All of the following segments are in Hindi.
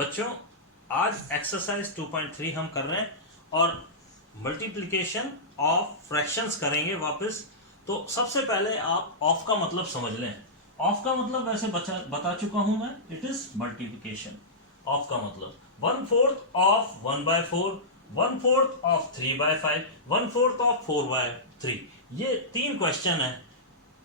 बच्चों आज एक्सरसाइज 2.3 हम कर रहे हैं और मल्टीप्लिकेशन ऑफ फ्रैक्शंस करेंगे वापस। तो सबसे पहले आप ऑफ का मतलब समझ लें। ऑफ का मतलब वैसे बता चुका हूं मैं, इट इज मल्टीप्लिकेशन। ऑफ का मतलब 1/4 ऑफ 1/4, 1/4 ऑफ 3/5, 1/4 ऑफ 4/3। ये 3 क्वेश्चन है।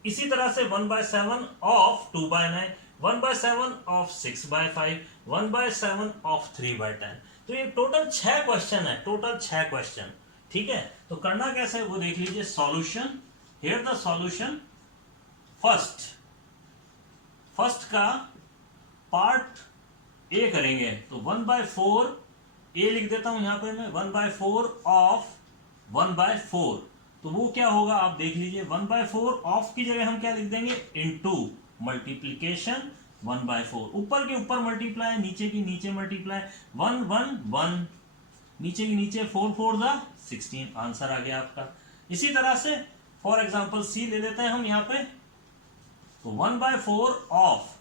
इसी तरह से 1/7 ऑफ 2/9, 1/7 ऑफ 6/5, 1/7 ऑफ 3/10। तो ये टोटल 6 क्वेश्चन है, टोटल 6 क्वेश्चन। ठीक है, तो करना कैसे वो देख लीजिए। Solution, here the solution. First का पार्ट ए करेंगे तो 1/4 ए लिख देता हूं यहां पे मैं। 1/4 ऑफ 1/4, तो वो क्या होगा आप देख लीजिए। 1/4 ऑफ की जगह हम क्या लिख देंगे, इनटू मल्टीप्लीकेशन 1/4। ऊपर के ऊपर मल्टीप्लाई, नीचे की नीचे मल्टीप्लाई। 1 1 1, नीचे की नीचे 4 4 जा 16, आंसर आ गया आपका। इसी तरह से फॉर एग्जांपल सी ले लेते हैं हम यहाँ पे। तो 1/4 of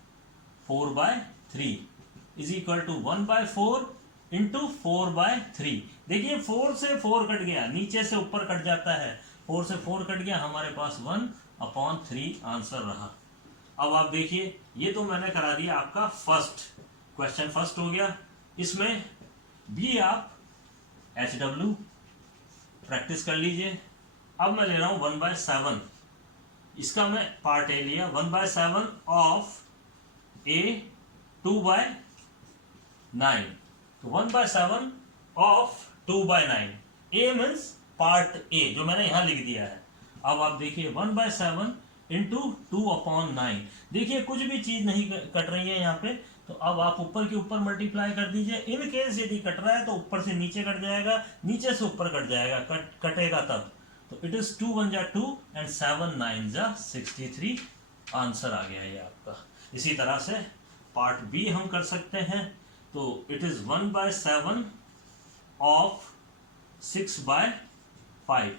4/3 is equal to 1/4 into 4/3। देखिए 4 से 4 कट गया, नीचे से ऊपर कट जाता है। 4 से 4 कट गया, हमारे पास 1/3 आंसर रहा। अब आप देखिए, ये तो मैंने करा दिया आपका फर्स्ट क्वेश्चन, फर्स्ट हो गया। इसमें भी आप HW प्रैक्टिस कर लीजिए। अब मैं ले रहा हूं 1/7, इसका मैं पार्ट ए लिया। 1/7 ऑफ A 2/9, तो 1/7 of 2/9। A means part A जो मैंने यहां लिख दिया है। अब आप देखिए 1/7 इंटू 2/9। देखिए कुछ भी चीज नहीं कट रही है यहाँ पे, तो अब आप ऊपर के ऊपर मल्टीप्लाई कर दीजिए। इन केस यदि कट रहा है तो ऊपर से नीचे कट जाएगा, नीचे से ऊपर कट जाएगा, कटेगा तब। तो इट इज 2 1 जा 2 एंड 7 9 जा 63, आंसर आ गया ये आपका। इसी तरह से पार्ट बी हम कर सकते हैं। तो इट इज 1/7 ऑफ 6/5।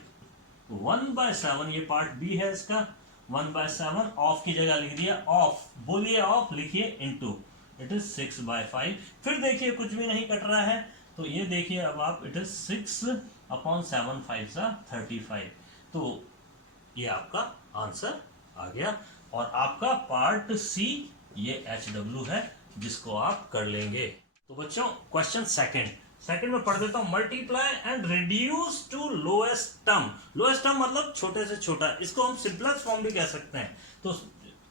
1/7 ये पार्ट बी है इसका। 1/7 ऑफ की जगह लिख दिया, ऑफ बोलिए, ऑफ लिखिए, इनटू इट इज 6/5। फिर देखिए कुछ भी नहीं कट रहा है, तो ये देखिए अब आप, इट इज 6/7 5 जा 35। तो ये आपका आंसर आ गया। और आपका पार्ट सी ये HW है, जिसको आप कर लेंगे। तो बच्चों क्वेश्चन सेकंड में पढ़ देता हूं। Multiply and reduce to lowest term. Lowest term मतलब छोटे से छोटा, इसको हम सिंपलेस्ट फॉर्म भी कह सकते हैं। तो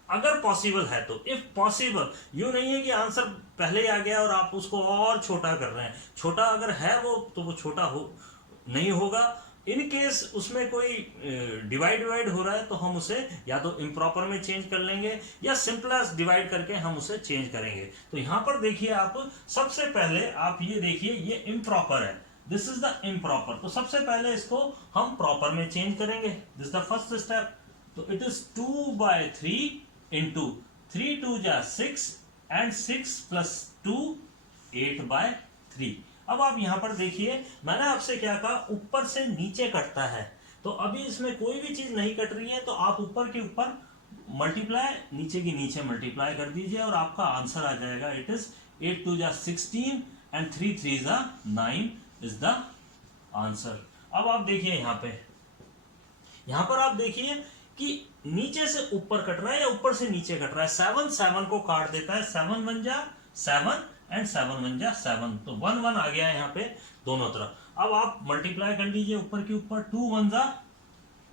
अगर पॉसिबल है तो, इफ पॉसिबल, यू नहीं है कि आंसर पहले ही आ गया और आप उसको और छोटा कर रहे हैं। छोटा अगर है वो, तो वो छोटा हो नहीं होगा। इन केस उसमें कोई डिवाइड हो रहा है तो हम उसे या तो इम्प्रॉपर में चेंज कर लेंगे या सिंपलेस्ट डिवाइड करके हम उसे चेंज करेंगे। तो यहां पर देखिए आप, सबसे पहले आप ये देखिए, ये इम्प्रॉपर है, दिस इज द इम्प्रॉपर। तो सबसे पहले इसको हम प्रॉपर में चेंज करेंगे, दिस द फर्स्ट स्टेप। तो इट इज 2/3 इंटू 3 2 जा 6 एंड 6 + 2 8/3। अब आप यहां पर देखिए, मैंने आपसे क्या कहा, ऊपर से नीचे कटता है। तो अभी इसमें कोई भी चीज नहीं कट रही है, तो आप ऊपर के ऊपर मल्टीप्लाई, नीचे की नीचे मल्टीप्लाई कर दीजिए और आपका आंसर आ जाएगा। इट इज 8 2 जा 16 एंड 3 3 जा 9 इज द आंसर। अब आप देखिए यहां पर आप देखिए कि नीचे से ऊपर कट रहा है या ऊपर से नीचे कट रहा है। 7 7 को काट देता है, 7 1 जा 7 एंड 7 1 जा 7, तो 1 1 आ गया है यहाँ पे दोनों तरफ। अब आप मल्टीप्लाई कर लीजिए ऊपर के ऊपर, 2 1 जा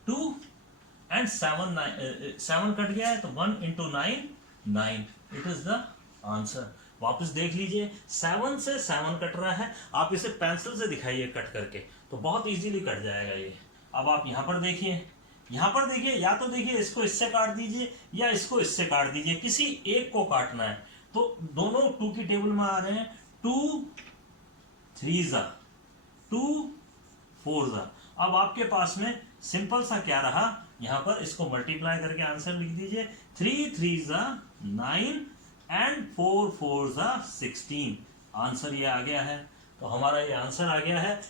2 एंड 7 कट गया है, तो 1 into 9 9, it is the answer. वापस देख लीजिए, 7 से 7 कट रहा है, आप इसे पेंसिल से दिखाइए कट करके, तो बहुत इजीली कट जाएगा ये। अब आप यहाँ पर देखिए, या तो देखिए इसको इससे काट दीजिए या इसको इससे काट दीजिए, किसी एक को काटना है। तो दोनों 2 की टेबल में आ रहे हैं। 2 3 जा 2 4 जा। अब आपके पास में सिंपल सा क्या रहा, यहां पर इसको मल्टीप्लाई करके आंसर लिख दीजिए। 3 3 जा 9 एंड 4 4 जा 16, आंसर ये आ गया है। तो हमारा ये आंसर आ गया है।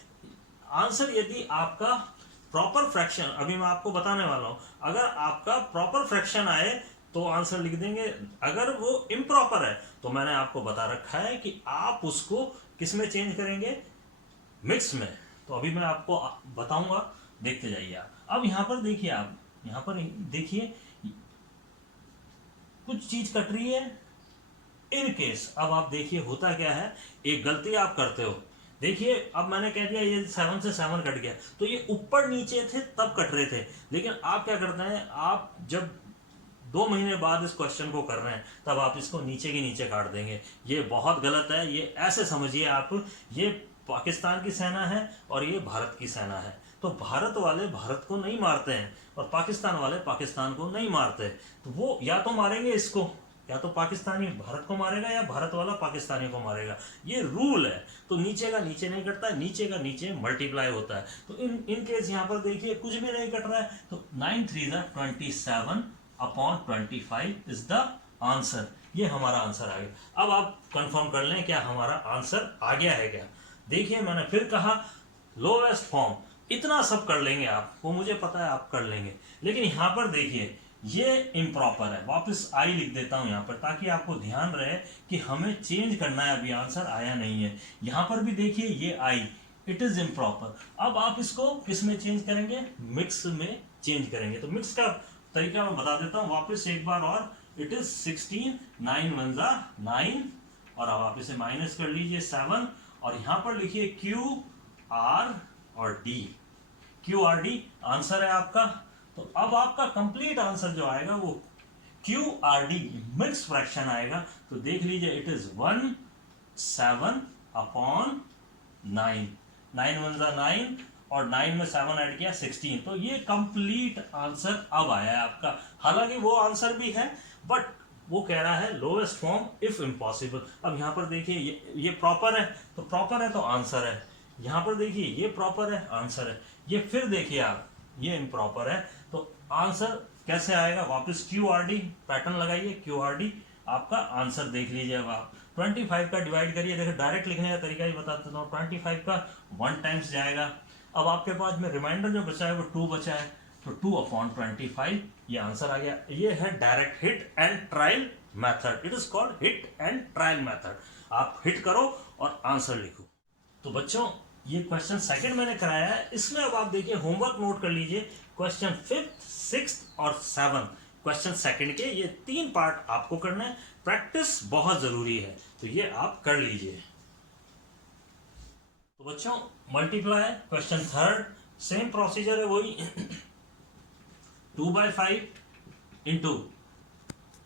आंसर यदि आपका प्रॉपर फ्रैक्शन, अभी मैं आपको बताने वाला हूं, अगर आपका प्रॉपर फ्रैक्शन आए तो आंसर लिख देंगे। अगर वो इम्प्रॉपर है तो मैंने आपको बता रखा है कि आप उसको किस में चेंज करेंगे, मिक्स में। तो अभी मैं आपको बताऊंगा, देखते जाइए आप। अब यहां पर देखिए, आप यहां पर देखिए कुछ चीज कट रही है इन केस। अब आप देखिए होता क्या है, एक गलती आप करते हो। देखिए अब मैंने कह दिया ये 7 से 7 कट गया, तो ये ऊपर नीचे थे तब कट रहे थे, लेकिन आप क्या करते हैं, आप जब 2 महीने बाद इस क्वेश्चन को कर रहे हैं तब आप इसको नीचे के नीचे काट देंगे। ये बहुत गलत है। ये ऐसे समझिए आप, ये पाकिस्तान की सेना है और ये भारत की सेना है। तो भारत वाले भारत को नहीं मारते हैं और पाकिस्तान वाले पाकिस्तान को नहीं मारते। तो वो या तो मारेंगे इसको, या तो पाकिस्तानी भारत को मारेगा या भारत वाला पाकिस्तानी को मारेगा। ये रूल है। तो नीचे का नीचे नहीं कटता है, नीचे का नीचे मल्टीप्लाई होता है। तो इन केस यहाँ पर देखिए कुछ भी नहीं कट रहा है, तो 9 3 27 अपॉन 25 इज द आंसर। ये हमारा आंसर आ गया। अब आप कंफर्म कर लें क्या हमारा आंसर आ गया है क्या। देखिए मैंने फिर कहा लोवेस्ट फॉर्म, इतना सब कर लेंगे आप, वो मुझे पता है आप कर लेंगे, लेकिन यहां पर देखिए ये इम्प्रॉपर है। वापस आई लिख देता हूं यहां पर, ताकि आपको ध्यान रहे कि हमें चेंज करना है, अभी आंसर आया नहीं है। यहां पर भी देखिए ये आई, इट इज इम्प्रॉपर। अब आप इसको किस में चेंज करेंगे, मिक्स में चेंज करेंगे। तो मिक्स का तरीका मैं बता देता हूं वापस एक बार और। इट इज 16, 9 1 9, और अब आप इसे माइनस कर लीजिए 7, और यहां पर लिखिए क्यू आर और D. Q R D answer है आपका। तो अब आपका कंप्लीट आंसर जो आएगा वो Q R D mix fraction आएगा। तो देख लीजिए इट इज 1 7 अपॉन 9, 9 1 9, और 9 में 7 ऐड किया 16। तो ये कंप्लीट आंसर अब आया है आपका। हालांकि वो आंसर भी है, बट वो कह रहा है लोएस्ट फॉर्म इफ इम्पॉसिबल। अब यहाँ पर देखिए ये प्रॉपर है, तो प्रॉपर है तो आंसर है। यहाँ पर देखिए ये प्रॉपर है, आंसर है। ये फिर देखिए आप, ये इम्प्रॉपर है, तो आंसर कैसे आएगा। वापस क्यू आर डी पैटर्न लगाइए, क्यू आर डी आपका आंसर देख लीजिए। अब आप 25 का डिवाइड करिए। देखिए डायरेक्ट लिखने का तरीका ही बता देता हूँ। 25 का 1 टाइम्स जाएगा। अब आपके पास में रिमाइंडर जो बचा है वो 2 बचा है, तो 2 अपॉन 25 ये आंसर आ गया। ये है direct hit and trial method. It is called hit and trial method. आप हिट करो और आंसर लिखो। तो बच्चों ये क्वेश्चन सेकंड मैंने कराया है, इसमें अब आप देखिए होमवर्क नोट कर लीजिए। क्वेश्चन 5th 6th और 7th, क्वेश्चन सेकंड के ये 3 पार्ट आपको करना है। प्रैक्टिस बहुत जरूरी है, तो ये आप कर लीजिए। तो बच्चों multiply question third, same procedure है वही। 2/5 इंटू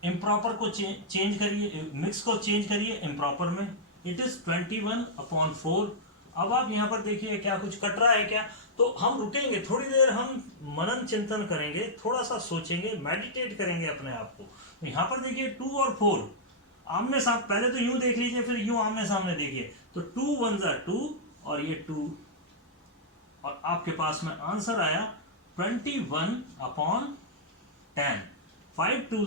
इम्प्रॉपर को चेंज करिए, मिक्स को चेंज करिए इम्प्रॉपर में। It is 21 upon 4। अब आप यहाँ पर देखिए क्या कुछ कट रहा है क्या, तो हम रुकेंगे थोड़ी देर, हम मनन चिंतन करेंगे, थोड़ा सा सोचेंगे, मेडिटेट करेंगे अपने आप को। तो यहाँ पर देखिए 2 और 4 आमने सामने, पहले तो यूं देख लीजिए फिर यूं आमने सामने देखिए। तो 2 1 2 और ये 2, और आपके पास में आंसर आया 21 अपॉन 10। 5 2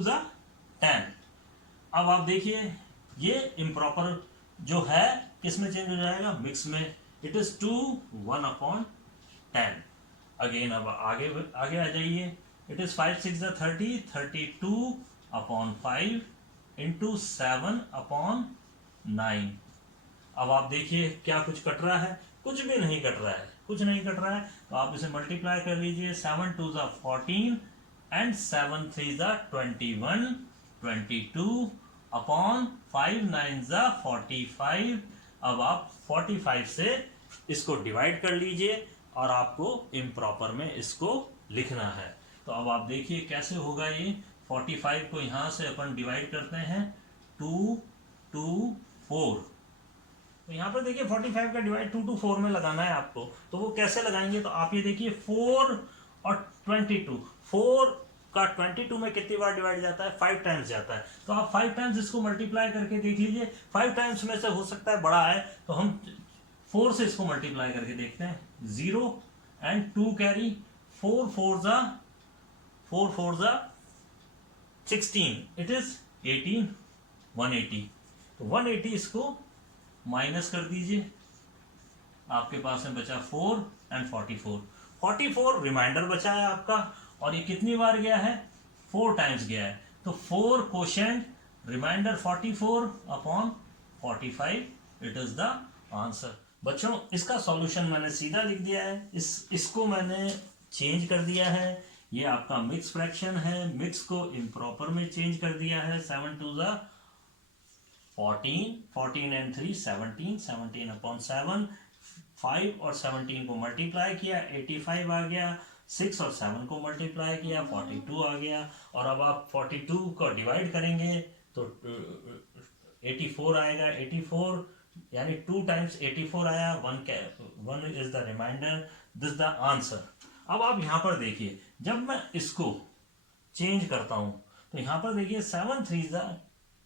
10। अब आप देखिए ये इम्प्रॉपर जो है किस में चेंज हो जाएगा, मिक्स में। It is 2 1 upon 10 again. अब आगे आगे आ जाइए। It is 5 6 30, 32 upon 5 into 7 upon 9। अब आप देखिए क्या कुछ कट रहा है, कुछ भी नहीं कट रहा है, कुछ नहीं कट रहा है। तो आप इसे मल्टीप्लाई कर लीजिए। 7 2 14 एंड 7 3 21, 22 अपॉन 5 9 45। अब आप 45 से इसको डिवाइड कर लीजिए और आपको इम्प्रॉपर में इसको लिखना है। तो अब आप देखिए कैसे होगा ये। 45 को यहां से अपन डिवाइड करते हैं 2 2 4। तो यहाँ पर देखिए 45 का डिवाइड 2 4 में लगाना है आपको। तो वो कैसे लगाएंगे, तो आप ये देखिए 4 और 22, 4 का 22 में कितनी बार डिवाइड जाता है, 5 टाइम्स जाता है। तो आप 5 टाइम्स इसको मल्टीप्लाई करके देख लीजिए। 5 टाइम्स में से हो सकता है बड़ा है, तो हम 4 से इसको मल्टीप्लाई करके देखते हैं। 0 एंड 2 कैरी, 4 4 16, इट इज 18, 180। तो 180 इसको माइनस कर दीजिए। आपके पास में बचा 4 एंड 44 रिमाइंडर बचा है आपका। और ये कितनी बार गया है, 4 टाइम्स गया है। तो तो 4 quotient remainder 44 upon 45, it is the answer. बच्चों इसका सॉल्यूशन मैंने सीधा लिख दिया है, इसको मैंने चेंज कर दिया है। ये आपका मिक्स फ्रैक्शन है, मिक्स को इम्प्रॉपर में चेंज कर दिया है। 7 2 14, 14 and 3 17, 17 अपॉन 7, 5 और 17 को मल्टीप्लाई किया 85 आ गया, 6 और 7 को मल्टीप्लाई किया 42 आ गया। और अब आप 42 को डिवाइड करेंगे तो 84 आएगा, 84 यानी 2 टाइम्स 84 आया, 1 is the remainder, this the answer. अब आप यहां पर देखिए, जब मैं इसको चेंज करता हूं तो यहां पर देखिए 7 3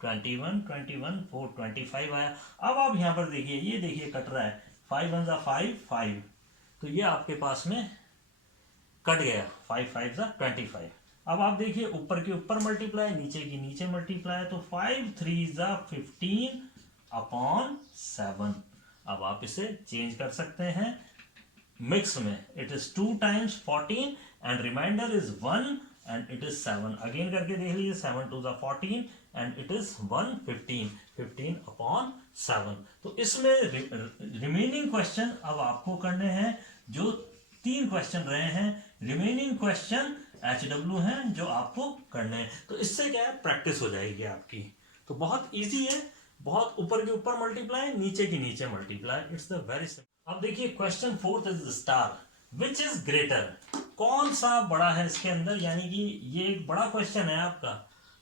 21, 21 4 25 आया। अब आप यहां पर देखिए, ये देखिए कट रहा है, 5 1 5 5, तो ये आपके पास में कट गया, 5 5 25। अब आप देखिए ऊपर के ऊपर मल्टीप्लाई, नीचे की नीचे मल्टीप्लाई, तो 5 3 15 अपॉन 7। अब आप इसे चेंज कर सकते हैं मिक्स में, it is 2 times 14 and remainder is 1 and it is 7। Again करके देख लीजिए, 7 2 14 एंड इट इज 1 15, 15 अपॉन 7। तो इसमें रिमेनिंग क्वेश्चन अब आपको करने हैं, जो 3 क्वेश्चन रहे हैं, रिमेनिंग क्वेश्चन HW हैं जो आपको करने हैं। तो इससे क्या है, प्रैक्टिस हो जाएगी आपकी। तो बहुत इजी है, बहुत ऊपर के ऊपर मल्टीप्लाई, नीचे की नीचे multiply, it's the very simple. अब देखिए question 4th is star, which is greater, कौन सा बड़ा है इसके अंदर, यानी कि ये एक बड़ा क्वेश्चन है आपका,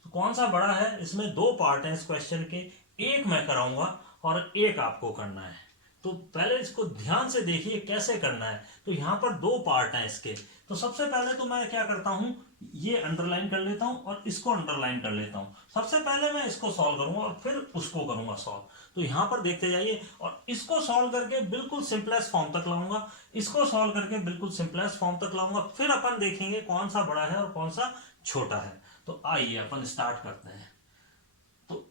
तो कौन सा बड़ा है। इसमें 2 पार्ट हैं इस क्वेश्चन के, एक मैं कराऊंगा और एक आपको करना है। तो पहले इसको ध्यान से देखिए कैसे करना है। तो यहां पर 2 पार्ट हैं इसके। तो सबसे पहले तो मैं क्या करता हूं, ये अंडरलाइन कर लेता हूं और इसको अंडरलाइन कर लेता हूं। सबसे पहले मैं इसको सॉल्व करूंगा और फिर उसको करूंगा सॉल्व। तो यहां पर देखते जाइए, और इसको सॉल्व करके बिल्कुल सिंपलेस्ट फॉर्म तक लाऊंगा, इसको सॉल्व करके बिल्कुल सिंपलेस्ट फॉर्म तक लाऊंगा, फिर अपन देखेंगे कौन सा बड़ा है और कौन सा छोटा है। तो आइए अपन स्टार्ट करते हैं। तो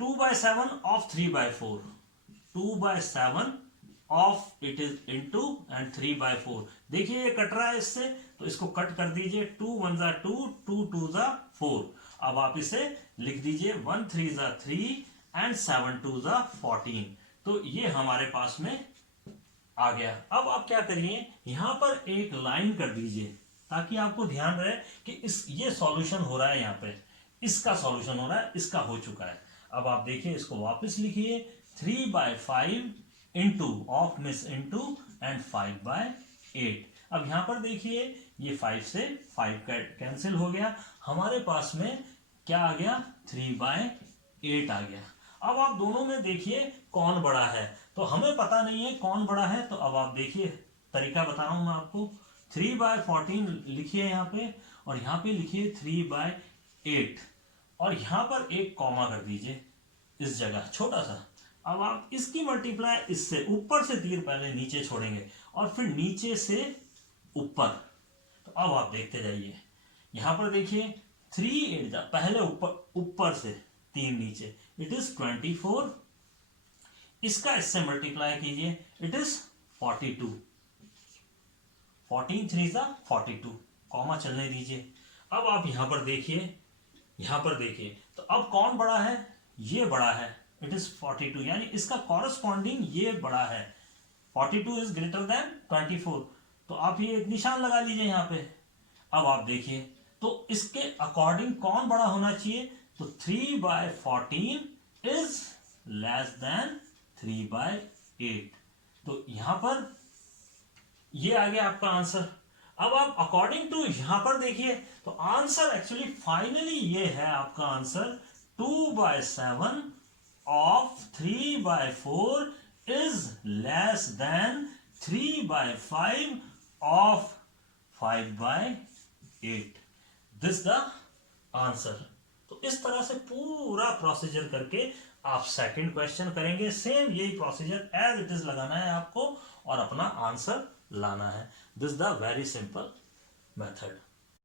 2/7 of 3/4, 2/7 of it is into and 3/4। देखिए ये कट रहा है इससे, तो इसको कट कर दीजिए, 2 1 2, 2 2 4। अब आप इसे लिख दीजिए 1 3 3 एंड 7 2 14। तो ये हमारे पास में आ गया। अब आप क्या करिए, यहां पर एक लाइन कर दीजिए ताकि आपको ध्यान रहे कि ये सॉल्यूशन हो रहा है, यहां पे इसका सॉल्यूशन हो रहा है, इसका हो चुका है। अब आप देखिए, इसको वापस लिखिए, 3/5 into of miss into and 5/8। अब यहां पर देखिए, ये 5 से 5 कैंसिल हो गया, हमारे पास में क्या आ गया, 3/8 आ गया। अब आप दोनों में देखिए कौन बड़ा है, तो हमें पता नहीं है कौन बड़ा है। तो अब आप देखिए, तरीका बता रहा हूं मैं आपको, 3/14 लिखिए यहां पे, और यहां पे लिखिए 3/8, और यहां पर एक कॉमा कर दीजिए इस जगह छोटा सा। अब आप इसकी मल्टीप्लाई इससे, ऊपर से तीर पहले नीचे छोड़ेंगे और फिर नीचे से ऊपर। तो अब आप देखते जाइए, यहां पर देखिए 3 8 पहले ऊपर से 3 नीचे, इट इज 24। इसका इससे मल्टीप्लाई कीजिए, इट इज 42, 14 3 42, कॉमा चलने दीजिए। अब आप यहां पर देखिए, यहां पर देखिए, तो अब कौन बड़ा है, ये बड़ा है, इट इज 42, यानी इसका कॉरेस्पॉन्डिंग ये बड़ा है, 42 इज ग्रेटर देन 24। तो आप ये एक निशान लगा लीजिए यहां पे। अब आप देखिए, तो इसके अकॉर्डिंग कौन बड़ा होना चाहिए, तो 3/14 इज लेस देन 3/8। तो यहां पर ये आ गया आपका आंसर। अब आप अकॉर्डिंग टू यहां पर देखिए, तो आंसर एक्चुअली फाइनली ये है आपका answer, 2/7 of 3/4 is less than 3/5 of 5/8. This the answer. तो इस तरह से पूरा प्रोसीजर करके आप सेकंड क्वेश्चन करेंगे, सेम यही प्रोसीजर एज इट इज लगाना है आपको और अपना आंसर लाना है। This the very simple method.